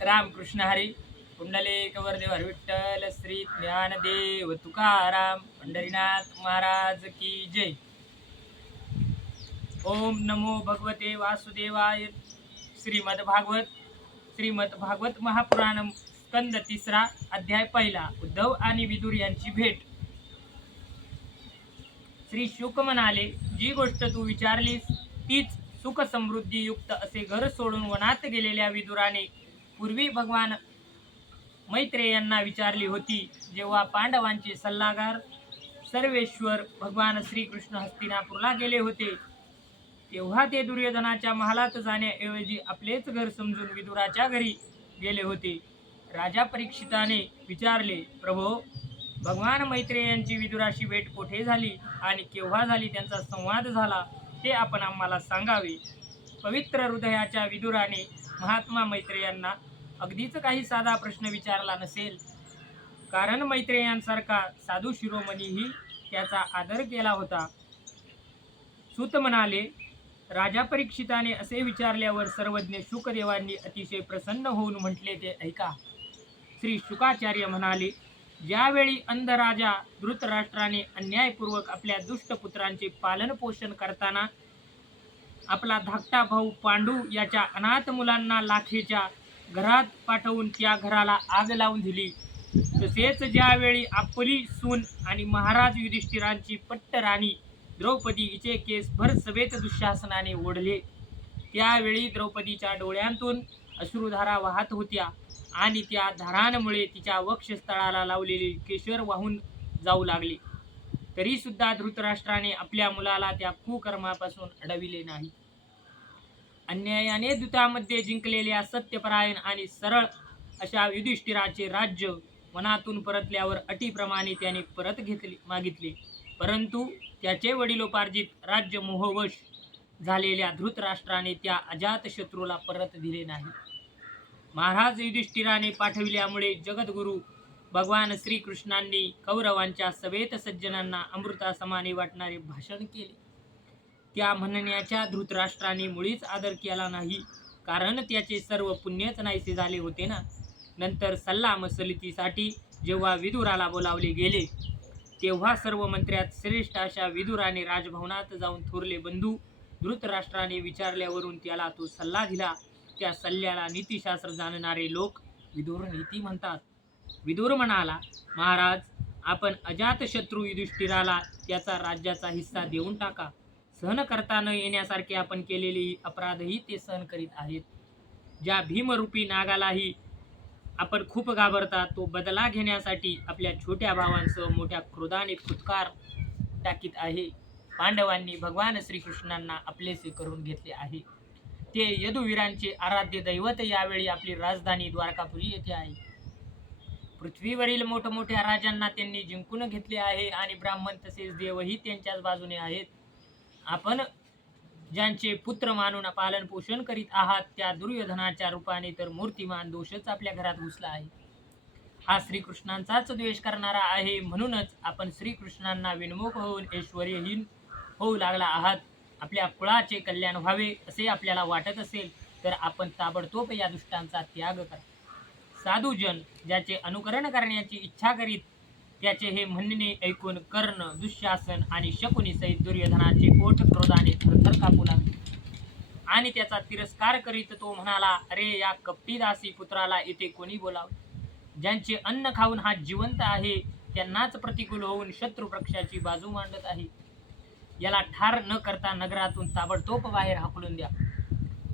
रामकृष्ण हरी कुंडले वरदेवर विठ्ठल श्री ज्ञानदेव तुकाराम पंढरीनाथ महाराज की जय. ओम नमो भगवते वासुदेवाय श्रीमद भागवत श्रीमद भागवत महापुराण स्कंद तिसरा अध्याय पहिला उद्धव आणि विदुर यांची भेट. श्री शुक म्हणाले जी गोष्ट तू विचारलीस तीच सुख समृद्धी युक्त असे घर सोडून वनात गेलेल्या विदुराने पूर्वी भगवान मैत्रेयांना विचारली होती जेव्हा पांडवांचे सल्लागार सर्वेश्वर भगवान श्रीकृष्ण हस्तिनापूरला गेले होते तेव्हा ते दुर्योधनाच्या महालात जाण्याऐवजी आपलेच घर समजून विदुराच्या घरी गेले होते. राजा परीक्षिताने विचारले प्रभो भगवान मैत्रेयांची विदुराशी भेट कोठे झाली आणि केव्हा झाली त्यांचा संवाद झाला ते आपण आम्हाला सांगावे. पवित्र हृदयाच्या विदुराने महात्मा मैत्रेयांना अगदीच काही साधा प्रश्न विचारला नसेल. कारण मैत्रेयांसारखा साधू शिरोमणीही त्याचा आदर केला होता. सुत म्हणाले राजा परीक्षिताने असे विचारल्यावर सर्वज्ञ शुकदेवांनी अतिशय प्रसन्न होऊन म्हटले ते ऐका. श्री शुकाचार्य म्हणाले ज्यावेळी अंधराजा धृतराष्ट्राने अन्यायपूर्वक आपल्या दुष्टपुत्रांचे पालनपोषण पालन पोषण करताना आपला धाकटा भाऊ पांडू याच्या अनाथ मुलांना लाखेच्या घरात पाठवून त्या घराला आग लावून दिली. तसेच ज्यावेळी आपली सून आणि महाराज युधिष्ठिरांची पट्ट राणी द्रौपदी हिचे केस भर सभेत दुःशासनाने ओढले त्यावेळी द्रौपदीच्या डोळ्यांतून अश्रुधारा वाहत होत्या आणि त्या धारांमुळे तिच्या वक्षस्थळाला लावलेले केशर वाहून जाऊ लागले. तरीसुद्धा धृतराष्ट्राने आपल्या मुलाला त्या कुकर्मापासून अडविले नाही. अन्यायाने दुतामध्ये जिंकलेल्या सत्यपरायण आणि सरळ अशा युधिष्ठिराचे राज्य मनातून परतल्यावर अटीप्रमाणे त्याने परत घेतले मागितले. परंतु त्याचे वडिलोपार्जित राज्य मोहवश झालेल्या धृतराष्ट्राने त्या अजातशत्रूला परत दिले नाही. महाराज युधिष्ठिराने पाठविल्यामुळे जगद्गुरु भगवान श्रीकृष्णांनी कौरवांच्या सभेत सज्जनांना अमृतासमाने वाटणारे भाषण केले. त्या म्हणण्याच्या धृतराष्ट्राने मुळीच आदर केला नाही. कारण त्याचे सर्व पुण्यच नाहीसे झाले होते ना. नंतर सल्ला मसलतीसाठी जेव्हा विदुराला बोलावले गेले तेव्हा सर्व मंत्र्यात श्रेष्ठ अशा विदुराने राजभवनात जाऊन थोरले बंधू धृतराष्ट्राने विचारल्यावरून त्याला तो सल्ला दिला. त्या सल्ल्याला नीतिशास्त्र जाणणारे लोक विदुर नीती म्हणतात. विदुर म्हणाला महाराज आपण अजातशत्रू युधिष्ठिराला त्याचा राज्याचा हिस्सा देऊन टाका. सहन करता न येण्यासारखे आपण केलेले अपराधही ते सहन करीत आहेत. ज्या भीमरूपी नागालाही आपण खूप घाबरता तो बदला घेण्यासाठी आपल्या छोट्या भावांसह मोठ्या क्रोधाने फुटकार टाकीत आहे. पांडवांनी भगवान श्रीकृष्णांना आपलेसे करून घेतले आहे. ते यदुवीरांचे आराध्य दैवत यावेळी आपली राजधानी द्वारकापुरी येथे आहे. पृथ्वीवरील मोठमोठ्या राजांना त्यांनी जिंकून घेतले आहे आणि ब्राह्मण तसेच देवही त्यांच्याच बाजूने आहेत. आपण ज्यांचे पुत्र मानून पालन पोषण करीत आहात त्या दुर्योधनाच्या रूपाने तर मूर्तिमान दोषच आपल्या घरात घुसला आहे. हा श्रीकृष्णांचाच द्वेष करणारा आहे म्हणूनच आपण श्रीकृष्णांना विनमुख होऊन ऐश्वर्यहीन होऊ लागला आहात. आपल्या कुळाचे कल्याण व्हावे असे आपल्याला वाटत असेल तर आपण ताबडतोब या दुष्टांचा त्याग करा. साधूजन ज्याचे अनुकरण करण्याची इच्छा करीत त्याचे हे म्हणणे ऐकून कर्ण दुःशासन आणि शकुनी सहित दुर्योधनाचे ओठ क्रोधाने थरथर कापू लागले आणि त्याचा तिरस्कार करीत तो म्हणाला अरे या कपटीदासी पुत्राला येथे कोणी बोलाव? ज्यांचे अन्न खाऊन हा जिवंत आहे त्यांनाच प्रतिकूल होऊन शत्रू पक्षाची बाजू मांडत आहे. याला ठार न करता नगरातून ताबडतोब बाहेर हाकलून द्या.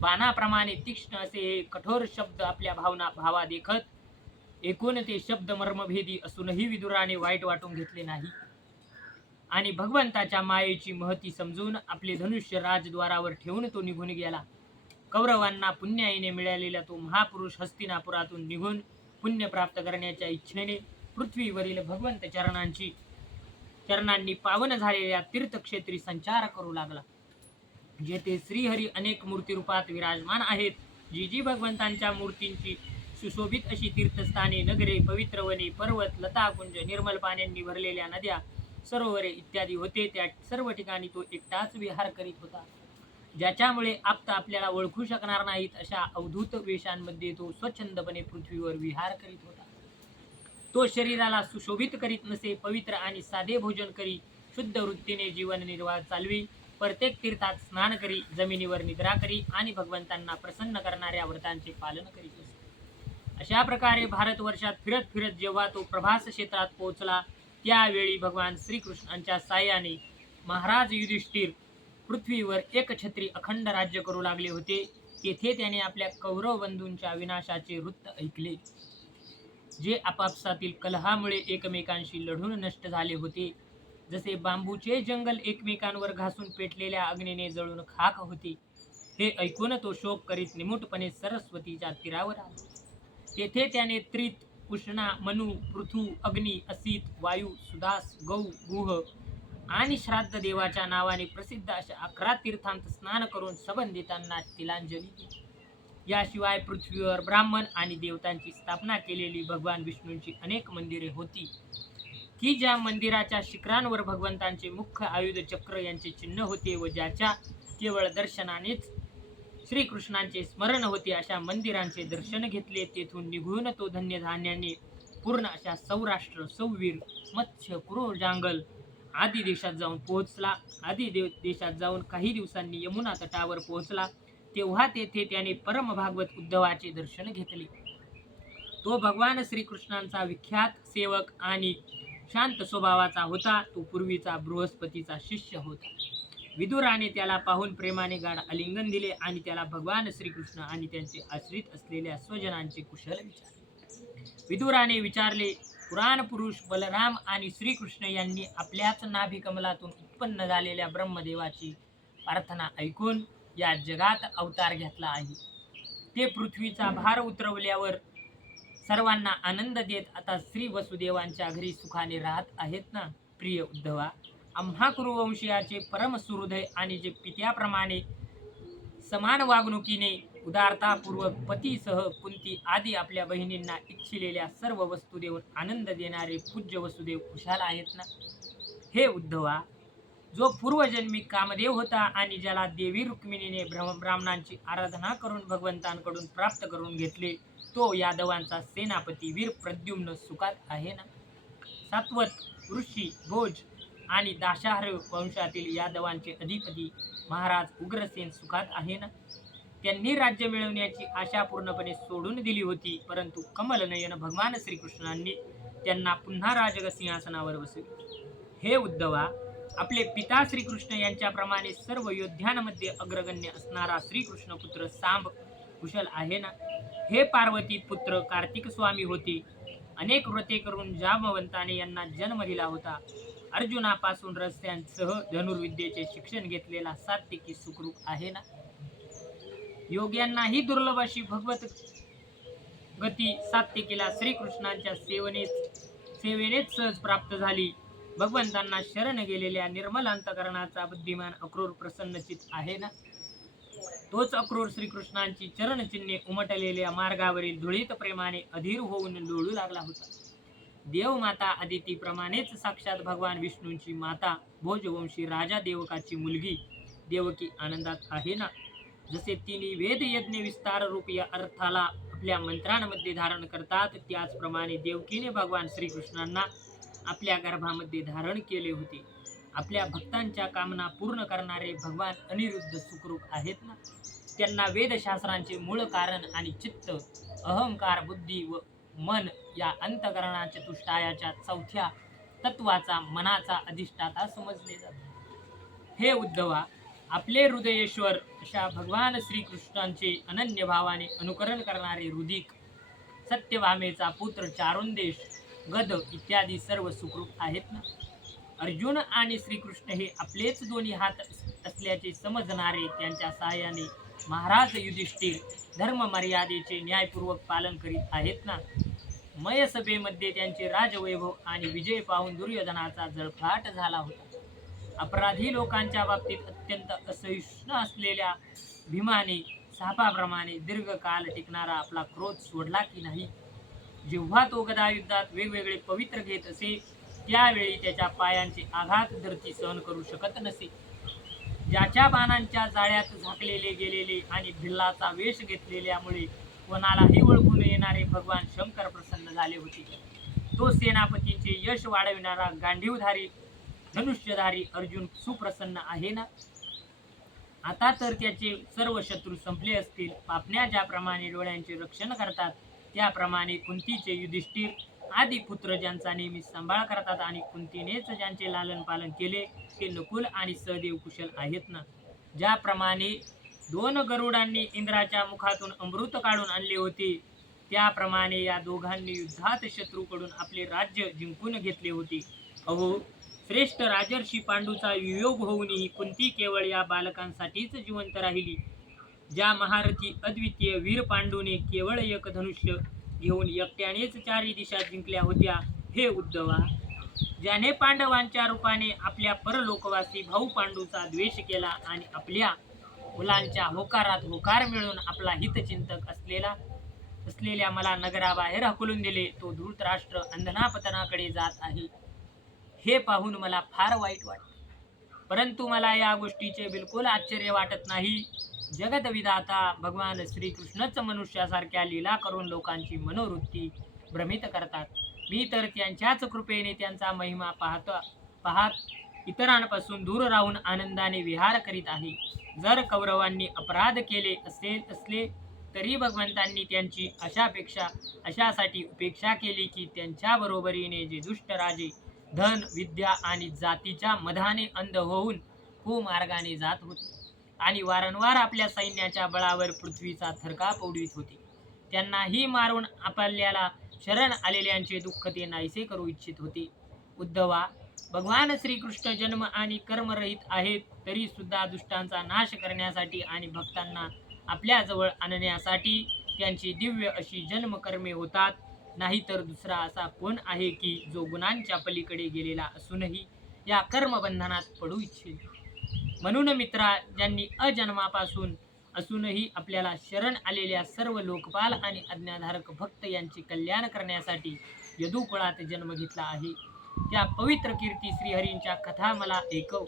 बाणाप्रमाणे तीक्ष्ण असे हे कठोर शब्द आपल्या भावना भावा देखत एकूण ते शब्द मर्मभेदी असूनही विदुराने वाईट वाटून घेतले नाही. आणि भगवंताच्या मायेची महती समजून आपले धनुष्य राजद्वारावर ठेवून तो निघून गेला. कौरवांना पुण्याईने मिळालेला तो महापुरुष हस्तिनापुरातून निघून पुण्य प्राप्त करण्याच्या इच्छेने पृथ्वीवरील भगवंत चरणांची चरणांनी पावन झालेल्या तीर्थक्षेत्री संचार करू लागला. जेथे श्रीहरी अनेक मूर्तिरूपात विराजमान आहेत. जी जी भगवंतांच्या मूर्तींची सुशोभित अशी तीर्थस्थाने नगरे पवित्र वने पर्वत लताकुंज निर्मल पाण्यांनी भरलेल्या नद्या सरोवरे इत्यादी होते. त्या सर्व ठिकाणी तो एकटाच विहार करीत होता. ज्याच्यामुळे आप्त आपल्याला ओळखू शकणार नाहीत अशा अवधूत वेशांमध्ये तो स्वच्छंदपणे पृथ्वीवर विहार करीत होता. तो शरीराला सुशोभित करीत नसे पवित्र आणि साधे भोजन करी शुद्ध वृत्तीने जीवन निर्वाह चालवी प्रत्येक तीर्थात स्नान करी जमिनीवर निद्रा करी आणि भगवंतांना प्रसन्न करणाऱ्या व्रतांचे पालन करीत अशा प्रकारे भारतवर्षात फिरत फिरत जेव्हा तो प्रभास क्षेत्रात पोहोचला त्यावेळी भगवान श्रीकृष्णांच्या साह्याने महाराज युधिष्ठिर पृथ्वीवर एकछत्री अखंड राज्य करू लागले होते. तेथे त्याने आपल्या कौरव बंधूंच्या विनाशाचे वृत्त ऐकले जे आपापसातील कलहामुळे एकमेकांशी लढून नष्ट झाले होते. जसे बांबूचे जंगल एकमेकांवर घासून पेटलेल्या अग्नीने जळून खाक होते हे ऐकून तो शोक करीत निमूटपणे सरस्वतीच्या तीरावर आला. तेथे त्याने त्रित उष्णा मनु पृथू अग्नी असित वायू सुदास गौ गुह आणि श्राद्ध देवाच्या नावाने प्रसिद्ध अशा अकरा तीर्थांत स्नान करून संबंधितांना तिलांजली दिली. याशिवाय पृथ्वीवर ब्राह्मण आणि देवतांची स्थापना केलेली भगवान विष्णूंची अनेक मंदिरे होती की ज्या मंदिराच्या शिखरांवर भगवंतांचे मुख्य आयुध चक्र यांचे चिन्ह होते व ज्याच्या केवळ दर्शनानेच श्रीकृष्णांचे स्मरण होते अशा मंदिरांचे दर्शन घेतले. तेथून निघून तो धन्य धान्याने पूर्ण अशा सौराष्ट्र सौवीर मत्स्य कुरो जांगल आदी देशात जाऊन पोहोचला. आदी देव देशात जाऊन काही दिवसांनी यमुना तटावर पोहोचला. तेव्हा तेथे त्याने परम भागवत उद्धवाचे दर्शन घेतले. तो भगवान श्रीकृष्णांचा विख्यात सेवक आणि शांत स्वभावाचा होता. तो पूर्वीचा बृहस्पतीचा शिष्य होता. विदुराने त्याला पाहून प्रेमाने गाढ आलिंगन दिले आणि त्याला भगवान श्रीकृष्ण आणि त्यांचे आश्रित असलेल्या स्वजनांचे कुशल विचारले विदुराने विचारले पुराण पुरुष बलराम आणि श्रीकृष्ण यांनी आपल्याच नाभिकमलातून उत्पन्न झालेल्या ब्रह्मदेवाची प्रार्थना ऐकून या जगात अवतार घेतला आहे. ते पृथ्वीचा भार उतरवल्यावर सर्वांना आनंद देत आता श्री वसुदेवांच्या घरी सुखाने राहत आहेत ना प्रिय उद्धवा? आम्हा कुरुवंशीयाचे परम सुहृदय आणि जे पित्याप्रमाणे समान वागणुकीने उदारतापूर्वक पतीसह कुंती आदी आपल्या बहिणींना इच्छिलेल्या सर्व वस्तू देऊन आनंद देणारे पूज्य वसुदेव खुशाल आहेत ना? हे उद्धवा जो पूर्वजन्मी कामदेव होता आणि ज्याला देवी रुक्मिणीने ब्रह्म ब्राह्मणांची आराधना करून भगवंतांकडून प्राप्त करून घेतले तो यादवांचा सेनापती वीर प्रद्युम्न सुखात आहे ना? सात्वत ऋषी भोज आणि दाशाहर वंशातील यादवांचे अधिपती महाराज उग्रसेन सुखात आहे ना त्यांनी राज्य मिळवण्याची आशा पूर्णपणे सोडून दिली होती परंतु कमलनयन भगवान श्रीकृष्णांनी त्यांना पुन्हा राजग सिंहासनावर बसवले. हे उद्धवा आपले पिता श्रीकृष्ण यांच्याप्रमाणे सर्व योद्ध्यांमध्ये अग्रगण्य असणारा श्रीकृष्ण पुत्र सांब कुशल आहे ना? हे पार्वती पुत्र कार्तिक स्वामी होते. अनेक व्रते करून जामवंताने यांना जन्म दिला होता. अर्जुनापासून रस्त्यांसह धनुर्विद्येचे शिक्षण घेतलेला सात्विकी सुखरूप आहे ना? योग्यांनाही दुर्लभ अशी भगवत गती सात्विकीला श्रीकृष्णांच्या सेवनेच सेवेनेच सहज प्राप्त झाली. भगवंतांना शरण गेलेल्या निर्मल अंतकरणाचा बुद्धिमान अक्रूर प्रसन्नचित आहे ना? तोच अक्रूर श्रीकृष्णांची चरणचिन्हे उमटलेल्या मार्गावरील धुळीत प्रेमाने अधीर होऊन लोळू लागला होता. देवमाता अदितीप्रमाणेच साक्षात भगवान विष्णूंची माता भोजवंशी राजा देवकाची मुलगी देवकी आनंदात आहे ना? जसे तिने वेद यज्ञ विस्तार रूप या अर्थाला आपल्या मंत्रांमध्ये धारण करतात त्याचप्रमाणे देवकीने भगवान श्रीकृष्णांना आपल्या गर्भामध्ये धारण केले होते. आपल्या भक्तांच्या कामना पूर्ण करणारे भगवान अनिरुद्ध सुखरूप आहेत ना? त्यांना वेदशास्त्रांचे मूळ कारण आणि चित्त अहंकार बुद्धी व मन या अंतकरणाच्या तुष्टायाच्या चौथ्या तत्वाचा मनाचा अधिष्ठाता समजले जाते. हे उद्धवा आपले हृदयेश्वर अशा भगवान श्रीकृष्णांचे अनन्य भावाने अनुकरण करणारे रुदिक सत्यभामेचा पुत्र चारुंदेश गद इत्यादी सर्व सुखरूप आहेत ना? अर्जुन आणि श्रीकृष्ण हे आपलेच दोन्ही हात असल्याचे समजणारे त्यांच्या सहाय्याने महाराज युधिष्ठिर धर्म मर्यादेचे न्यायपूर्वक पालन करीत आहेत ना? मयसभेमध्ये त्यांचे राजवैभव आणि विजय पाहून दुर्योधनाचा जळफाट झाला होता. अपराधी लोकांच्या बाबतीत अत्यंत असहिष्णू असलेल्या भीमाने सापाप्रमाणे दीर्घकाल टिकणारा आपला क्रोध सोडला की नाही? जेव्हा तो गदायुद्धात वेगवेगळे पवित्र घेत असे त्यावेळी त्याच्या पायांचे आघात धरती सहन करू शकत नसे. ज्याच्या बाणांच्या जाळ्यात झाकलेले गेलेले आणि भिल्लाचा वेश घेतलेल्यामुळे कोणालाही ओळखून येणारे भगवान शंकर प्रसन्न झाले होते. तो सेनापतीचे यश वाढविणारा गांधीवधारी धनुष्यधारी अर्जुन सुप्रसन्न आहे ना? आता तर त्याचे सर्व शत्रू संपले असतील. पापण्या ज्याप्रमाणे डोळ्यांचे रक्षण करतात त्याप्रमाणे कुंतीचे युधिष्ठिर आदी पुत्र ज्यांचा नेहमी सांभाळ करतात आणि कुंतीनेच ज्यांचे लालन पालन केले ते नकुल आणि सहदेव कुशल आहेत ना? ज्याप्रमाणे दोन गरुडांनी इंद्राच्या मुखातून अमृत काढून आणले होते. त्याप्रमाणे या दोघांनी युद्धात शत्रूकडून आपले राज्य जिंकून घेतले होते. अहो श्रेष्ठ राजर्षी पांडूचा वियोग होऊनही कुंती केवळ या बालकांसाठीच जिवंत राहिली. ज्या महारथी अद्वितीय वीर पांडूने केवळ एक धनुष्य घेऊन एकट्यानेच चारी दिशा जिंकल्या होत्या हे उद्धवा. ज्याने पांडवांच्या रूपाने आपल्या परलोकवासी भाऊ पांडूचा द्वेष केला आणि आपल्या मुलांच्या होकारात होकार मिळून आपला हितचिंतक असलेला असलेल्या मला नगराबाहेर हकलून दिले तो धृतराष्ट्र अंधनापतनाकडे जात आहे. हे पाहून मला फार वाईट वाटते. परंतु मला या गोष्टीचे बिलकुल आश्चर्य वाटत नाही. जगदविधाता भगवान श्रीकृष्णच मनुष्यासारख्या लीला करून लोकांची मनोवृत्ती भ्रमित करतात. मी तर त्यांच्याच कृपेने त्यांचा महिमा पाहत पाहत इतरांपासून दूर राहून आनंदाने विहार करीत आहे. जर कौरवांनी अपराध केले असेल असले तरी भगवंतांनी त्यांची अशापेक्षा अशासाठी उपेक्षा केली की त्यांच्या बरोबरीने जे दुष्ट राजे धन विद्या आणि जातीच्या मधाने अंध होऊन कुमार्गाने जात होते आणि वारंवार आपल्या सैन्याच्या बळावर पृथ्वीचा थरकाप उडवीत होते. त्यांनाही मारून आपल्याला शरण आलेल्यांचे दुःख ते नाहीसे करू इच्छित होते. उद्धवा भगवान श्रीकृष्ण जन्म आणि कर्मरहित आहेत तरी सुद्धा दुष्टांचा नाश करण्यासाठी आणि भक्तांना आपल्या जवळ आणण्यासाठी त्यांची दिव्य अशी जन्मकर्मे होतात. नाहीतर दुसरा असा कोण आहे की जो गुणांच्या पलीकडे गेलेला असूनही या कर्मबंधनात पडू इच्छित? म्हणून मित्रा ज्यांनी अजन्मापासून असूनही आपल्याला शरण आलेल्या सर्व लोकपाल आणि आज्ञाधारक भक्त यांचे कल्याण करण्यासाठी यदुकुळात जन्म घेतला आहे त्या पवित्र कीर्ती श्रीहरींच्या कथा मला ऐकव.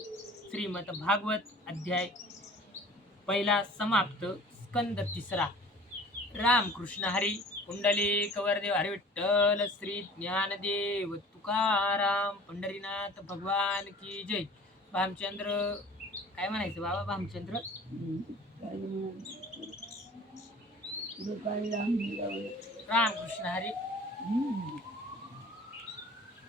श्रीमद भागवत अध्याय पहिला समाप्त स्कंद तिसरा. रामकृष्ण हरी कुंडली कवरदेव हरी विठ्ठल श्री ज्ञानदेव तुकाराम पंढरीनाथ भगवान की जय. भामचंद्र काय म्हणायचं बाबा भामचंद्र? रामकृष्ण हरी.